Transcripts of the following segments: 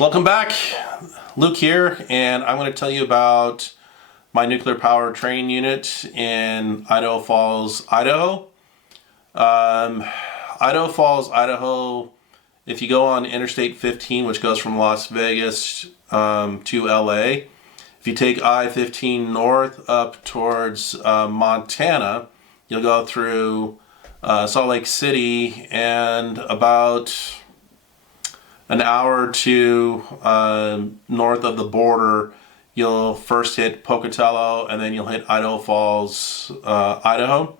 Welcome back. Luke here, and I'm going to tell you about my nuclear power training unit in Idaho Falls, Idaho. Idaho Falls, Idaho, if you go on Interstate 15, which goes from Las Vegas to LA, if you take I-15 north up towards Montana, you'll go through Salt Lake City, and about an hour or two north of the border, you'll first hit Pocatello, and then you'll hit Idaho Falls, Idaho.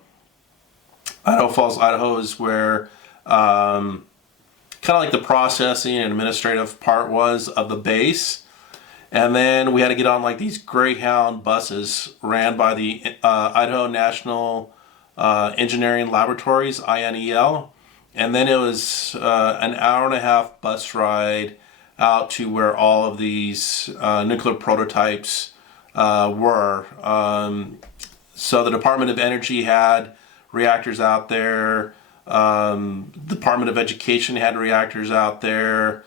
Idaho Falls, Idaho is where kind of like the processing and administrative part was of the base. And then we had to get on like these Greyhound buses ran by the Idaho National Engineering Laboratories, INEL. And then it was an hour and a half bus ride out to where all of these nuclear prototypes were. So the Department of Energy had reactors out there. Department of Education had reactors out there.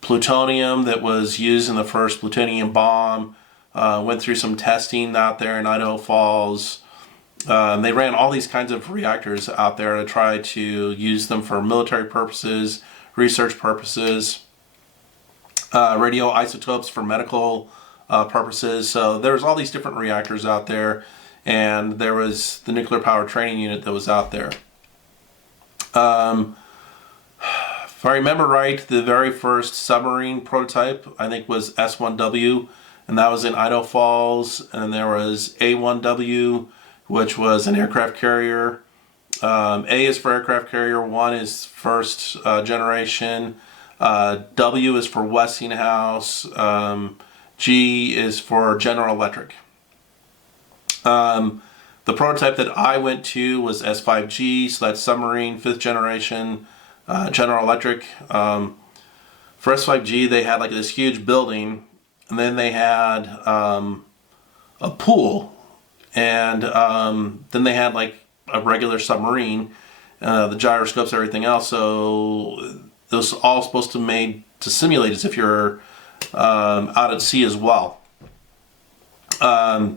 Plutonium that was used in the first plutonium bomb went through some testing out there in Idaho Falls. They ran all these kinds of reactors out there to try to use them for military purposes, research purposes, radioisotopes for medical purposes. So there was all these different reactors out there, and there was the nuclear power training unit that was out there. If I remember right, the very first submarine prototype, I think, was S-1W, and that was in Idaho Falls. And there was A-1W, which was an aircraft carrier. A is for aircraft carrier, 1 is first generation, W is for Westinghouse, G is for General Electric. The prototype that I went to was S5G, so that's submarine, 5th generation, General Electric. For S5G, they had like this huge building, and then they had a pool. And then they had like a regular submarine, the gyroscopes, everything else. So it was all supposed to be made to simulate as if you're out at sea as well. That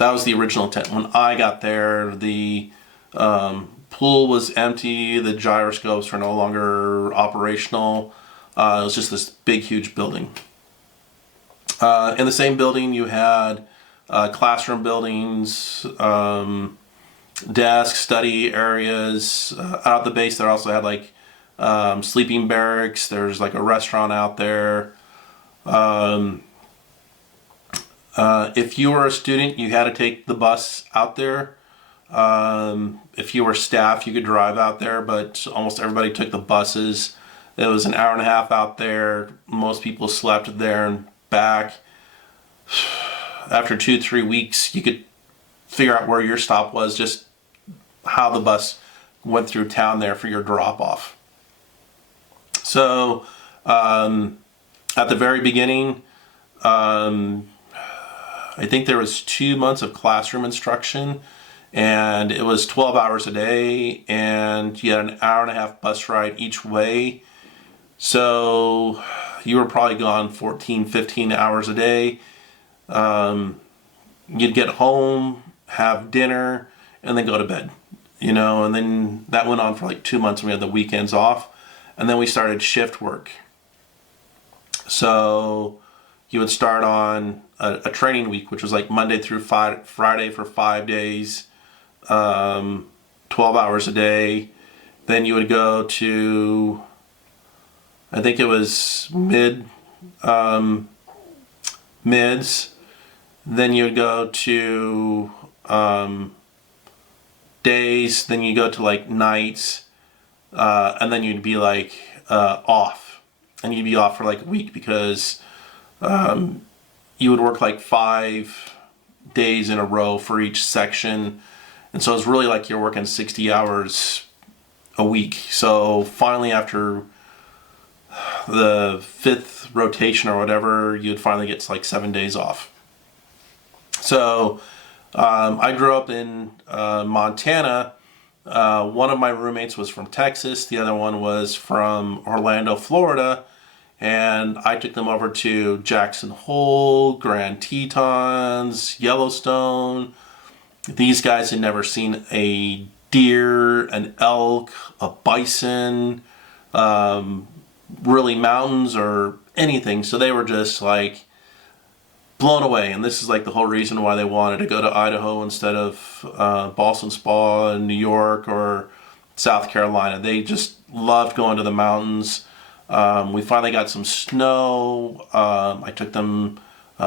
was the original intent. When I got there, the pool was empty. The gyroscopes were no longer operational. It was just this big, huge building. In the same building, you had classroom buildings, desk, study areas. Out at the base, there also had like sleeping barracks. There's like a restaurant out there. If you were a student, you had to take the bus out there. If you were staff, you could drive out there, but almost everybody took the buses. It was an hour and a half out there. Most people slept there and back. After 2-3 weeks, you could figure out where your stop was, just how the bus went through town there for your drop-off. So at the very beginning, I think there was 2 months of classroom instruction, and it was 12 hours a day, and you had an hour and a half bus ride each way. So you were probably gone 14, 15 hours a day. You'd get home, have dinner, and then go to bed, and then that went on for like 2 months. We had the weekends off, and then we started shift work. So you would start on a training week, which was like Monday through Friday for 5 days, 12 hours a day. Then you would go to, I think it was mids. Then you would go to days, then you go to like nights, and then you'd be like off. And you'd be off for like a week because you would work like 5 days in a row for each section. And so it's really like you're working 60 hours a week. So finally, after the 5th rotation or whatever, you'd finally get like 7 days off. So I grew up in Montana. One of my roommates was from Texas. The other one was from Orlando, Florida. and I took them over to Jackson Hole, Grand Tetons, Yellowstone. These guys had never seen a deer, an elk, a bison, really mountains or anything. So they were just like blown away. And this is like the whole reason why they wanted to go to Idaho instead of Boston Spa in New York or South Carolina. They just loved going to the mountains. We finally got some snow. I took them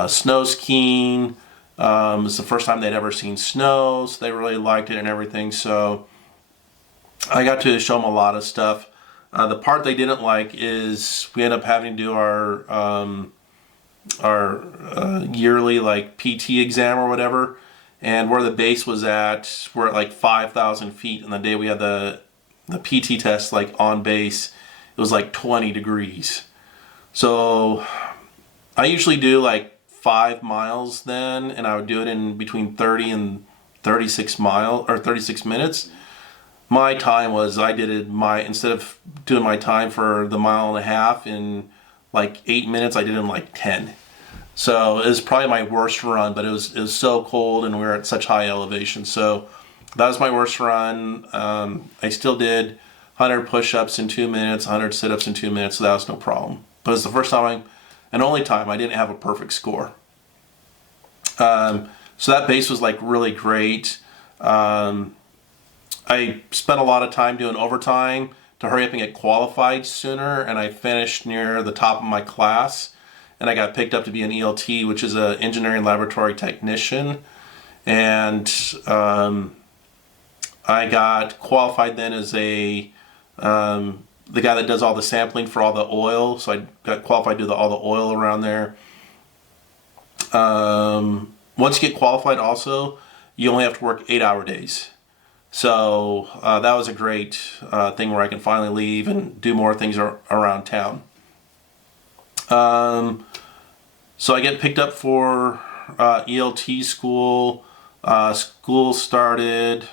snow skiing. It was the first time they'd ever seen snow, so they really liked it and everything. So I got to show them a lot of stuff. The part they didn't like is we ended up having to do our yearly like PT exam or whatever, and where the base was at, we're at like 5,000 feet, and the day we had the PT test like on base, it was like 20 degrees. So I usually do like 5 miles then, and I would do it in between 30 and 36 minutes. My time was, I did it instead of doing my time for the mile and a half in like 8 minutes, I did it in like 10. So it was probably my worst run, but it was so cold and we were at such high elevation. So that was my worst run. I still did 100 push-ups in 2 minutes, 100 sit-ups in 2 minutes, so that was no problem. But it's the first time and only time I didn't have a perfect score. So that base was like really great. I spent a lot of time doing overtime to hurry up and get qualified sooner, and I finished near the top of my class, and I got picked up to be an ELT, which is an engineering laboratory technician, and I got qualified then as the guy that does all the sampling for all the oil, so I got qualified to do all the oil around there. Once you get qualified also, you only have to work 8-hour days. So that was a great thing where I can finally leave and do more things around town. So I get picked up for ELT school. School started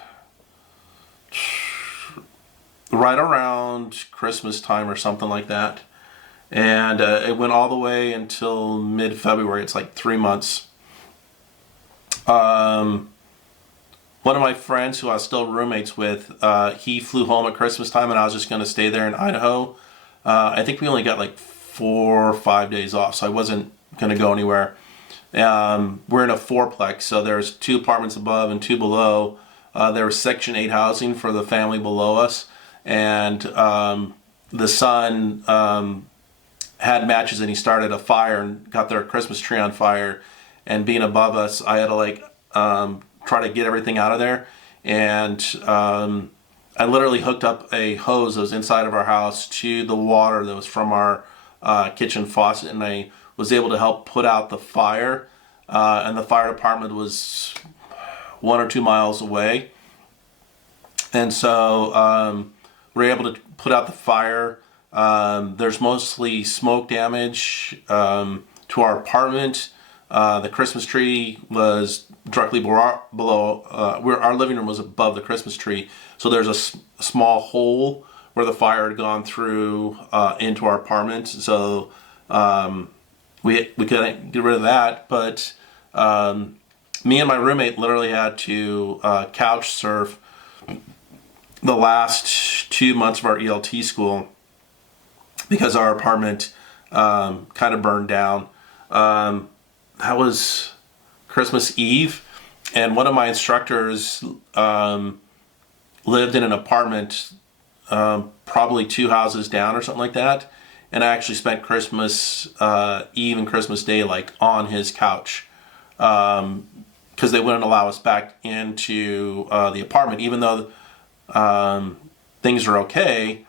right around Christmas time or something like that. And it went all the way until mid-February. It's like 3 months. One of my friends who I was still roommates with, he flew home at Christmas time, and I was just going to stay there in Idaho. I think we only got like 4 or 5 days off, so I wasn't going to go anywhere. We're in a fourplex, so there's 2 apartments above and 2 below. There was Section 8 housing for the family below us, and the son had matches, and he started a fire and got their Christmas tree on fire. And being above us, I had to like try to get everything out of there, and I literally hooked up a hose that was inside of our house to the water that was from our kitchen faucet, and I was able to help put out the fire, and the fire department was 1 or 2 miles away, and so we were able to put out the fire. There's mostly smoke damage to our apartment. The Christmas tree was directly below our living room was above the Christmas tree, so there's a small hole where the fire had gone through into our apartment. So we couldn't get rid of that, but me and my roommate literally had to couch surf the last 2 months of our ELT school because our apartment kind of burned down. That was Christmas Eve, and one of my instructors lived in an apartment probably 2 houses down or something like that, and I actually spent Christmas Eve and Christmas Day like on his couch because they wouldn't allow us back into the apartment, even though things are okay.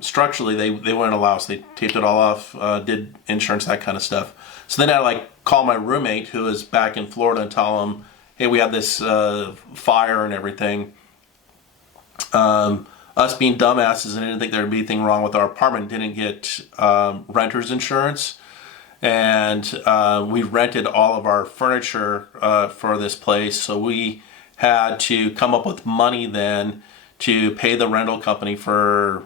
Structurally, they wouldn't allow us. They taped it all off, did insurance, that kind of stuff. So then I like call my roommate who is back in Florida and tell him, hey, we had this fire and everything. Us being dumbasses and didn't think there would be anything wrong with our apartment, didn't get renter's insurance. And we rented all of our furniture for this place. So we had to come up with money then to pay the rental company for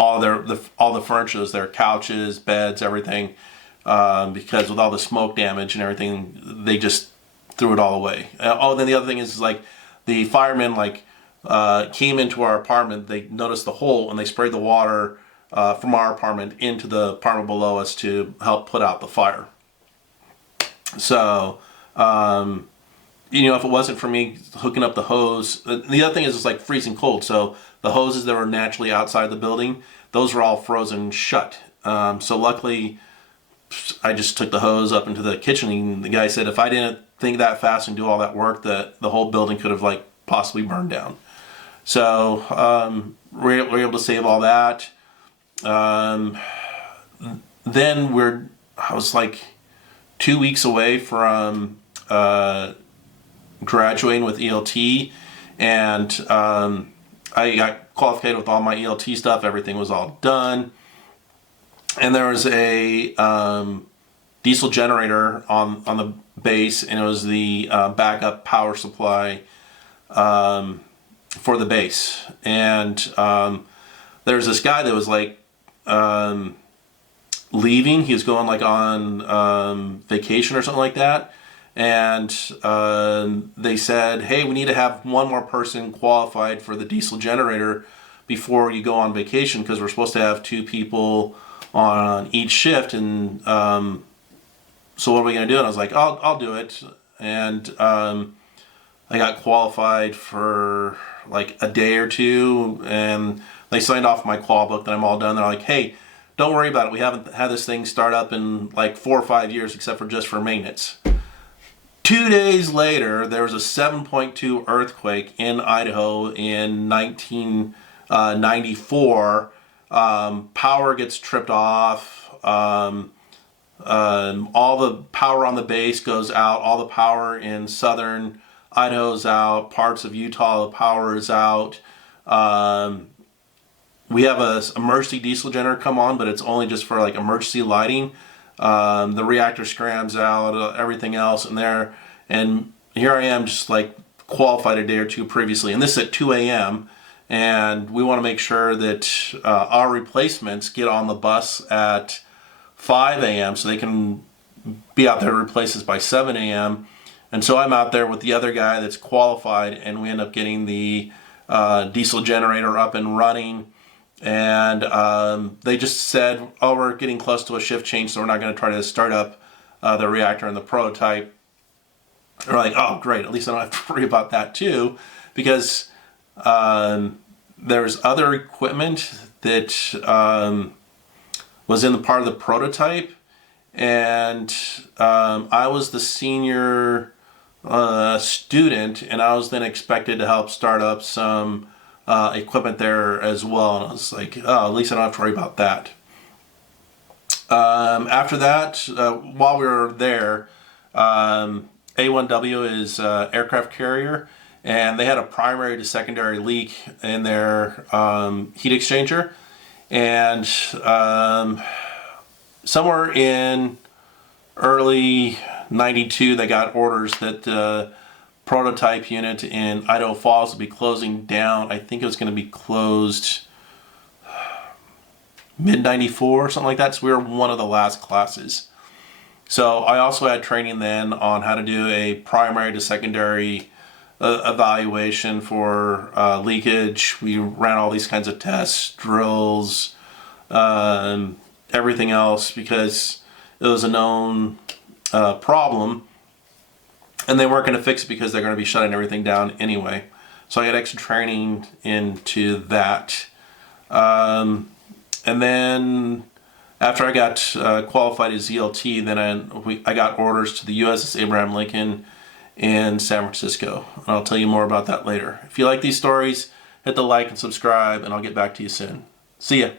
all the furniture, their couches, beds, everything, because with all the smoke damage and everything, they just threw it all away. Then the other thing is like the firemen came into our apartment. They noticed the hole and they sprayed the water from our apartment into the apartment below us to help put out the fire. So, if it wasn't for me hooking up the hose, the other thing is it's like freezing cold. So the hoses that were naturally outside the building, those were all frozen shut. So luckily, I just took the hose up into the kitchen, and the guy said if I didn't think that fast and do all that work, that the whole building could have possibly burned down. So we're able to save all that. Then I was 2 weeks away from graduating with ELT, and I got qualified with all my ELT stuff. Everything was all done, and there was a diesel generator on the base, and it was the backup power supply for the base. And there was this guy that was leaving. He was going on vacation or something like that. And they said, hey, we need to have one more person qualified for the diesel generator before you go on vacation, because we're supposed to have 2 people on each shift. And so what are we going to do? And I was like, I'll do it. And I got qualified for a day or 2, and they signed off my qual book that I'm all done. They're like, hey, don't worry about it. We haven't had this thing start up in 4 or 5 years, except for just for maintenance. 2 days later, there was a 7.2 earthquake in Idaho in 1994. Power gets tripped off. All the power on the base goes out. All the power in southern Idaho's out. Parts of Utah, the power is out. We have a emergency diesel generator come on, but it's only just for emergency lighting. The reactor scrams out, everything else in there. And here I am just qualified a day or 2 previously. And this is at 2 a.m. And we want to make sure that our replacements get on the bus at 5 a.m. so they can be out there to replace us by 7 a.m. And so I'm out there with the other guy that's qualified, and we end up getting the diesel generator up and running. And they just said, oh, we're getting close to a shift change, so we're not going to try to start up the reactor and the prototype. We're like, oh, great, at least I don't have to worry about that too, because there's other equipment that was in the part of the prototype, and I was the senior student, and I was then expected to help start up some equipment there as well. And I was like, oh, at least I don't have to worry about that. After that, while we were there, A1W is aircraft carrier, and they had a primary to secondary leak in their heat exchanger. And somewhere in early 92, they got orders that the prototype unit in Idaho Falls will be closing down. I think it was going to be closed mid-94 or something like that. So we were one of the last classes. So I also had training then on how to do a primary to secondary evaluation for leakage. We ran all these kinds of tests, drills, everything else, because it was a known problem, and they weren't going to fix it because they're going to be shutting everything down anyway. So I got extra training into that. And then after I got qualified as ELT, then I got orders to the USS Abraham Lincoln in San Francisco. And I'll tell you more about that later. If you like these stories, hit the like and subscribe, and I'll get back to you soon. See ya.